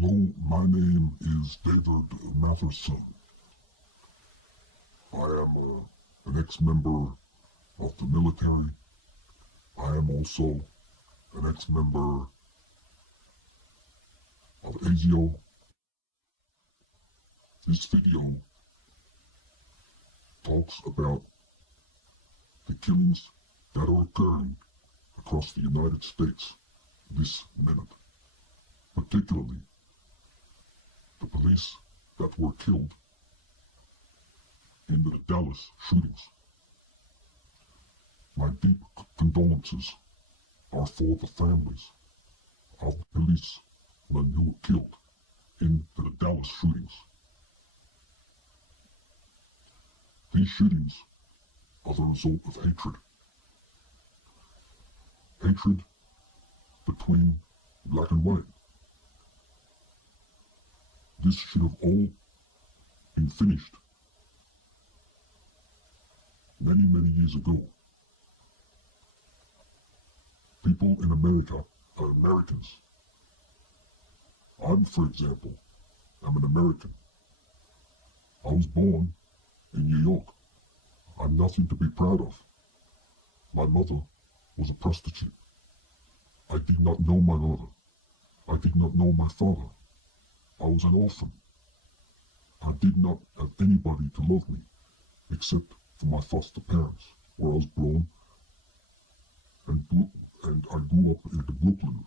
Hello, my name is David Matherson. I am an ex-member of the military. I am also an ex-member of ASIO. This video talks about the killings that are occurring across the United States this minute, particularly the police that were killed in the Dallas shootings. My deep condolences are for the families of the policemen who were killed in the Dallas shootings. These shootings are the result of hatred. Hatred between black and white. This should have all been finished many, many years ago. People in America are Americans. For example, I'm an American. I was born in New York. I'm nothing to be proud of. My mother was a prostitute. I did not know my mother. I did not know my father. I was an orphan. I did not have anybody to love me except for my foster parents, where I was born, and I grew up in Brooklyn.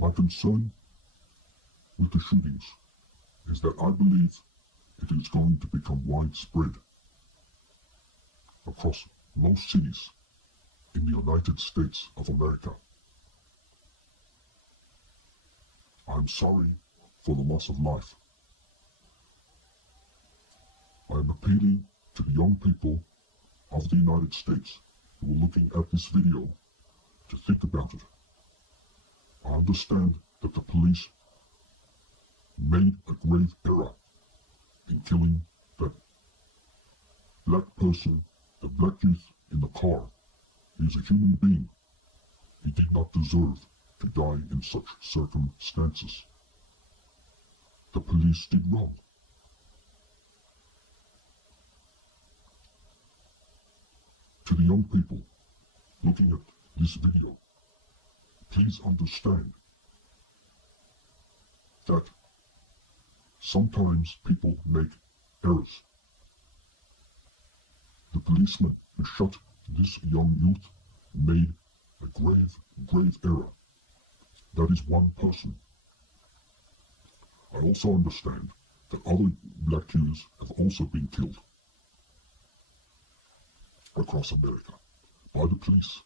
My concern with the shootings is that I believe it is going to become widespread across most cities in the United States of America. I'm sorry for the loss of life. I am appealing to the young people of the United States who are looking at this video to think about it. I understand that the police made a grave error in killing that black person, the black youth in the car. He is a human being. He did not deserve to die in such circumstances. The police did wrong. To the young people looking at this video, please understand that sometimes people make errors. The policeman who shot this young youth made a grave, grave error. That is one person. I also understand that other black youths have also been killed across America by the police.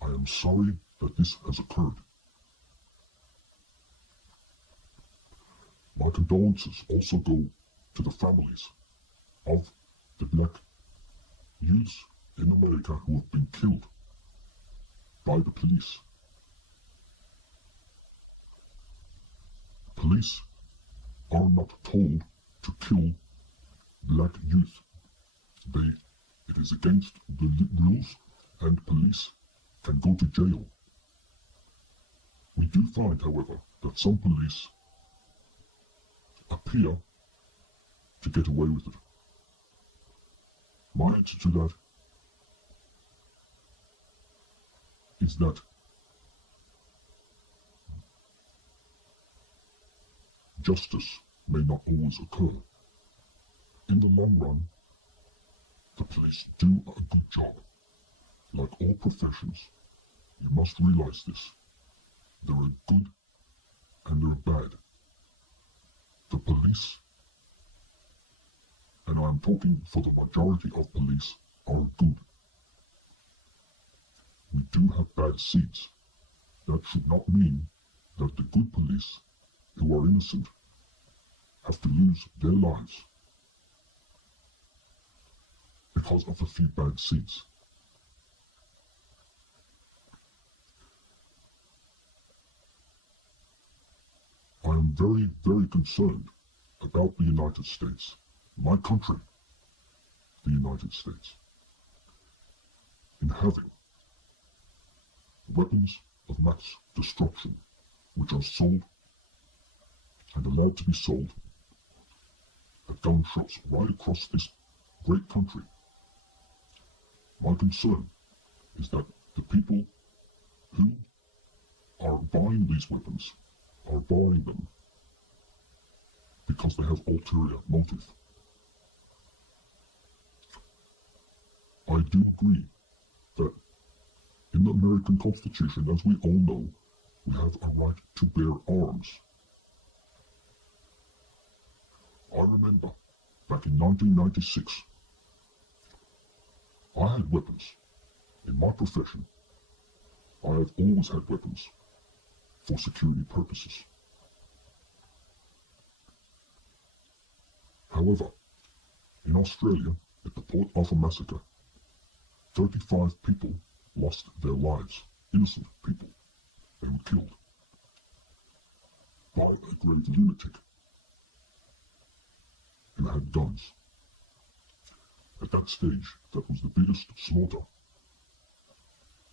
I am sorry that this has occurred. My condolences also go to the families of the black youths in America who have been killed by the police. Police are not told to kill black youth. It is against the rules, and police can go to jail. We do find, however, that some police appear to get away with it. My answer to that is that justice may not always occur. In the long run, the police do a good job. Like all professions, you must realize this. There are good and there are bad. The police, and I am talking for the majority of police, are good. We do have bad seeds. That should not mean that the good police, who are innocent, have to lose their lives because of a few bad seeds. I am very, very concerned about the United States, my country, the United States, in having weapons of mass destruction which are sold and allowed to be sold at gun shops right across this great country. My concern is that the people who are buying these weapons are buying them because they have ulterior motive. I do agree that in the American Constitution, as we all know, we have a right to bear arms. I remember back in 1996, I had weapons. In my profession, I have always had weapons for security purposes. However, in Australia, at the Port Arthur massacre, 35 people lost their lives, innocent people. They were killed by a great lunatic who had guns. At that stage, that was the biggest slaughter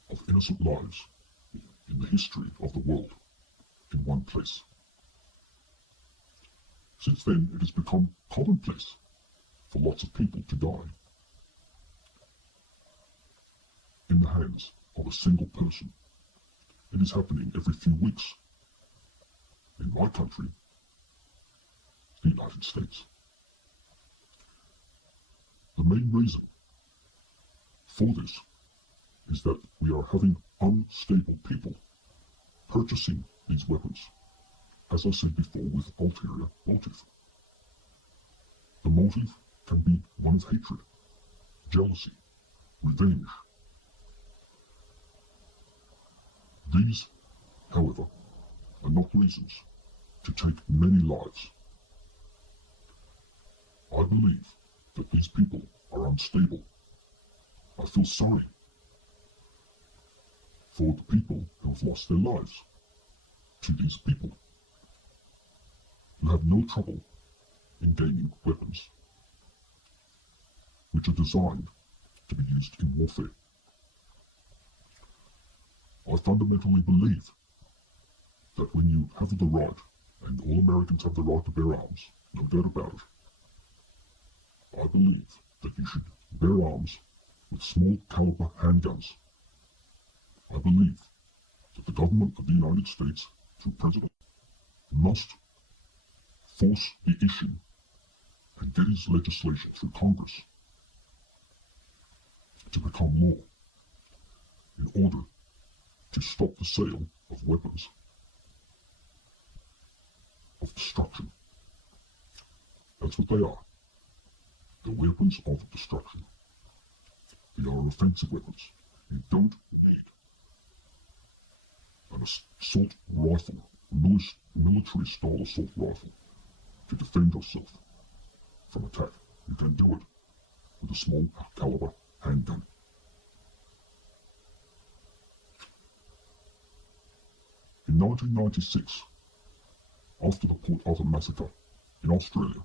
of innocent lives in the history of the world in one place. Since then, it has become commonplace for lots of people to die in the hands of a single person. It is happening every few weeks in my country, the United States. The main reason for this is that we are having unstable people purchasing these weapons, as I said before, with ulterior motive. The motive can be one of hatred, jealousy, revenge. These, however, are not reasons to take many lives. I believe that these people are unstable. I feel sorry for the people who have lost their lives to these people who have no trouble in gaining weapons which are designed to be used in warfare. I fundamentally believe that when you have the right, and all Americans have the right to bear arms, no doubt about it, I believe that you should bear arms with small caliber handguns. I believe that the government of the United States, through President, must force the issue and get his legislation through Congress to become law in order to stop the sale of weapons of destruction. That's what they are. They're weapons of destruction. They are offensive weapons. You don't need an assault rifle, military-style assault rifle, to defend yourself from attack. You can do it with a small caliber handgun. In 1996, after the Port Arthur massacre in Australia,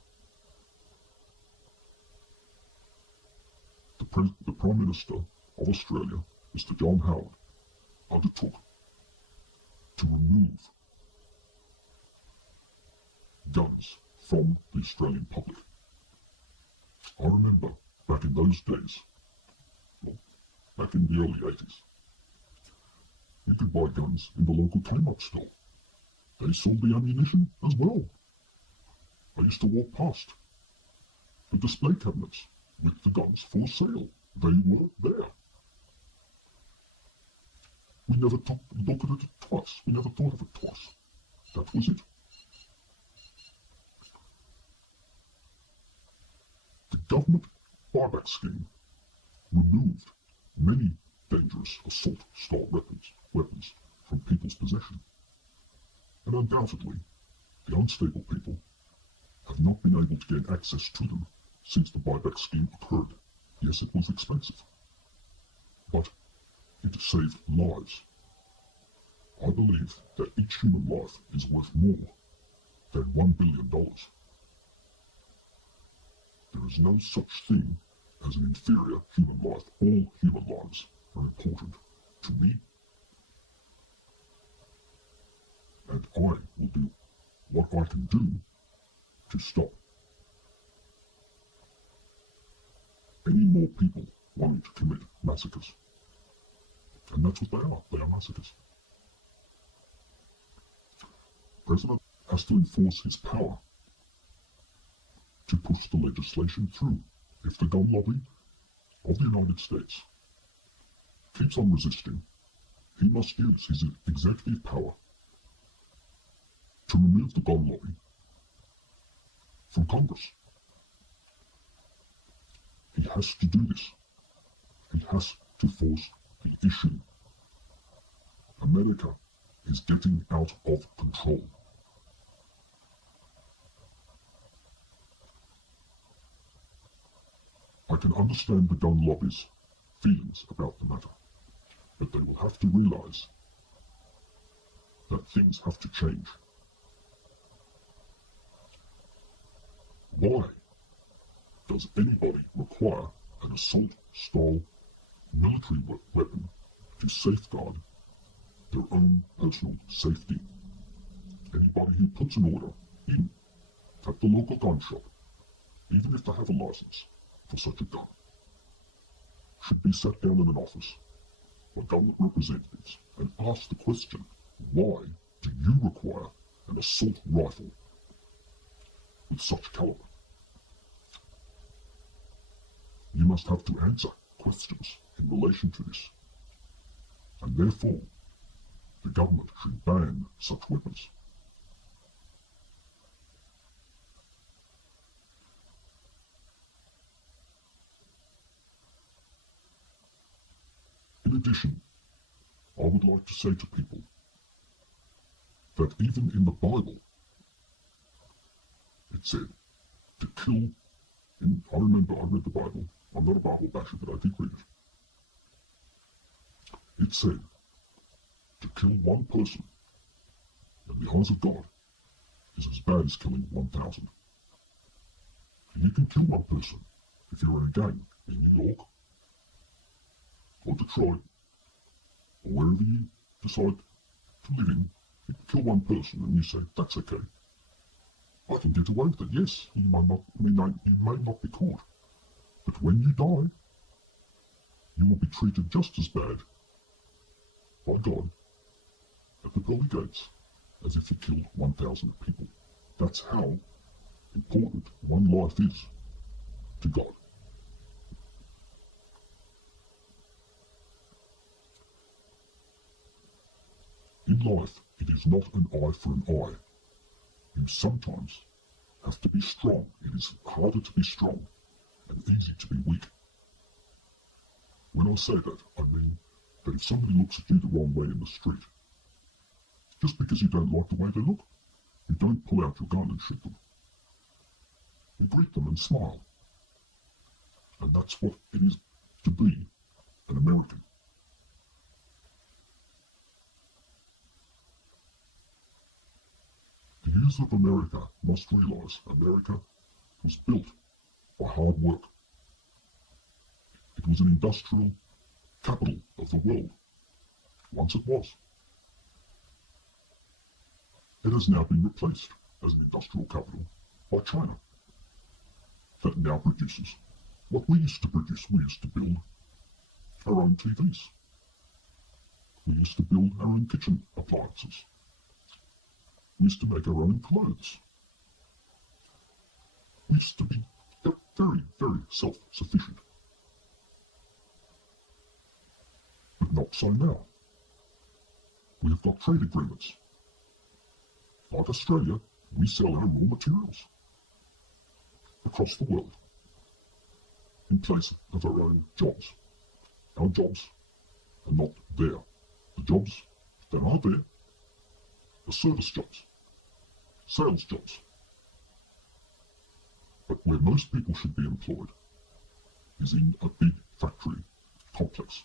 the Prime Minister of Australia, Mr. John Howard, undertook to remove guns from the Australian public. I remember back in those days, well, back in the early 80s, you could buy guns in the local Kmart store. They sold the ammunition as well. I used to walk past the display cabinets with the guns for sale. They were there. We never looked at it twice. We never thought of it twice. That was it. The government buyback scheme removed many dangerous assault-style weapons from people's possession. And undoubtedly, the unstable people have not been able to gain access to them since the buyback scheme occurred. Yes, it was expensive, but it saved lives. I believe that each human life is worth more than $1 billion. There is no such thing as an inferior human life. All human lives are important to me and I will do what I can do to stop any more people wanting to commit massacres. And that's what they are massacres. The President has to enforce his power to push the legislation through. If the gun lobby of the United States keeps on resisting, he must use his executive power to remove the gun lobby from Congress. He has to do this. He has to force the issue. America is getting out of control. I can understand the gun lobby's feelings about the matter, but they will have to realize that things have to change. Why does anybody require an assault-style military weapon to safeguard their own personal safety? Anybody who puts an order in at the local gun shop, even if they have a license for such a gun, should be sat down in an office by government representatives and asked the question, why do you require an assault rifle with such caliber? You must have to answer questions in relation to this, and therefore the government should ban such weapons. In addition, I would like to say to people that even in the Bible, it said to kill, I remember I read the Bible, I'm not a Bible basher, but I did read it. It said to kill one person in the eyes of God is as bad as killing 1,000. And you can kill one person if you're in a gang in New York or Detroit or wherever you decide to live in. You can kill one person and you say, that's okay. I can get away with it. Yes, you may not be caught. But when you die, you will be treated just as bad by God at the pearly gates as if you killed 1,000 people. That's how important one life is to God. In life, it is not an eye for an eye. You sometimes have to be strong. It is harder to be strong and easy to be weak. When I say that, I mean that if somebody looks at you the wrong way in the street, just because you don't like the way they look, you don't pull out your gun and shoot them. You greet them and smile. And that's what it is to be an American. The youth of America must realize America was built by hard work. It was an industrial capital of the world. Once it was. It has now been replaced as an industrial capital by China, that now produces what we used to produce. We used to build our own TVs. We used to build our own kitchen appliances. We used to make our own clothes. We used to be very, very self-sufficient. But not so now. We have got trade agreements. Like Australia, we sell our raw materials across the world in place of our own jobs. Our jobs are not there. The jobs that are there are service jobs, sales jobs. But where most people should be employed is in a big factory complex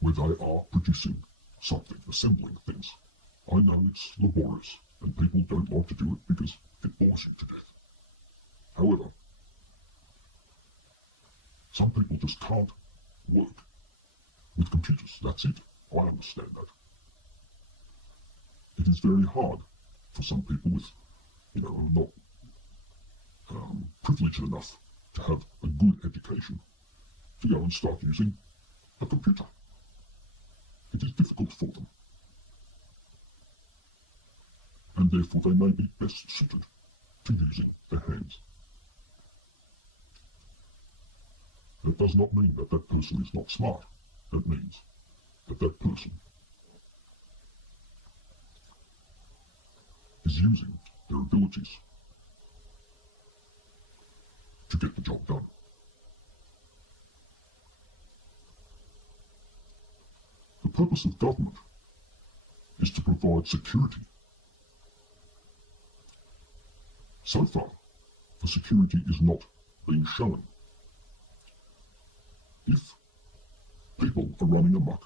where they are producing something, assembling things. I know it's laborious and people don't like to do it because it bores you to death. However, some people just can't work with computers. That's it. I understand that. it is very hard for some people with, not privileged enough to have a good education to go and start using a computer. It is difficult for them, and therefore they may be best suited to using their hands. That does not mean that that person is not smart. That means that that person is using their abilities to get the job done. The purpose of government is to provide security. So far, the security is not being shown. If people are running amok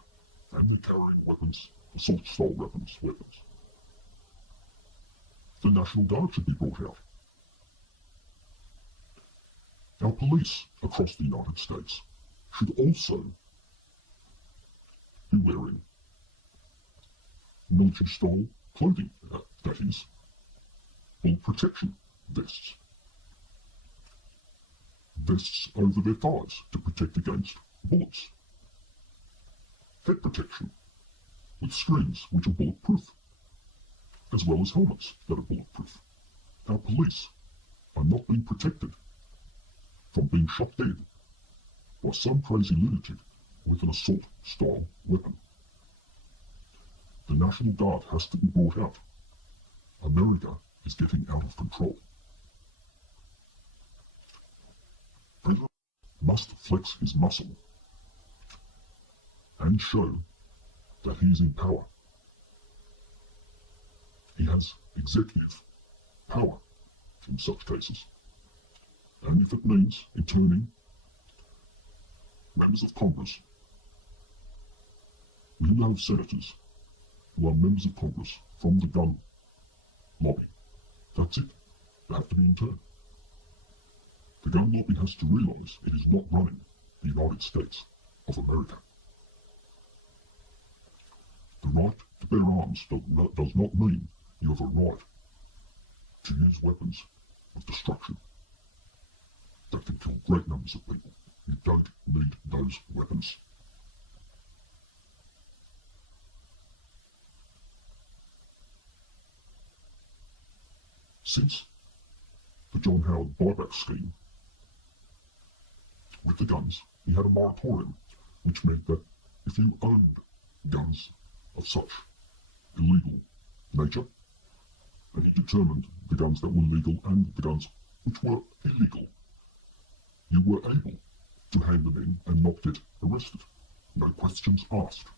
and they're carrying weapons, assault-style weapons, the National Guard should be brought out. Our police across the United States should also be wearing military-style clothing, that is, bullet protection vests. Vests over their thighs to protect against bullets. Head protection with screens which are bulletproof, as well as helmets that are bulletproof. Our police are not being protected from being shot dead by some crazy lunatic with an assault-style weapon. The National Guard has to be brought out. America is getting out of control. President must flex his muscle and show that he is in power. He has executive power in such cases. And if it means interning members of Congress, we will have senators who are members of Congress from the gun lobby. That's it. They have to be interned. The gun lobby has to realise it is not running the United States of America. The right to bear arms does not mean you have a right to use weapons of destruction that can kill great numbers of people. You don't need those weapons. Since the John Howard buyback scheme with the guns, he had a moratorium, which meant that if you owned guns of such illegal nature, and he determined the guns that were legal and the guns which were illegal, you were able to hand them in and not get arrested. No questions asked.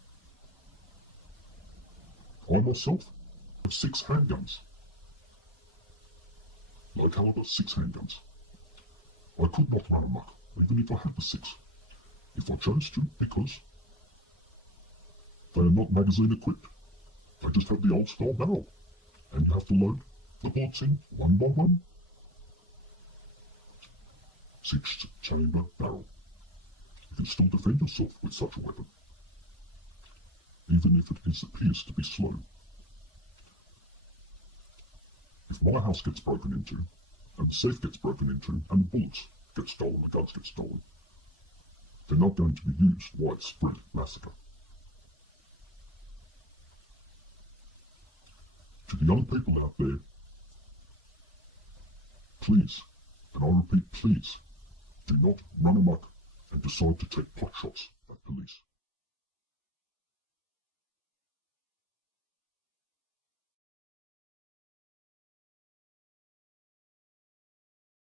I myself have 6 handguns. Low caliber 6 handguns. I could not run amok, even if I had the 6, if I chose to, because they are not magazine equipped. They just have the old style barrel, and you have to load the bullets in one by one. 6-chamber barrel. You can still defend yourself with such a weapon, even if it appears to be slow. If my house gets broken into, and the safe gets broken into, and the bullets get stolen, the guns get stolen, they're not going to be used widespread massacre. To the young people out there, please, and I repeat please, do not run amok and decide to take pot shots at police.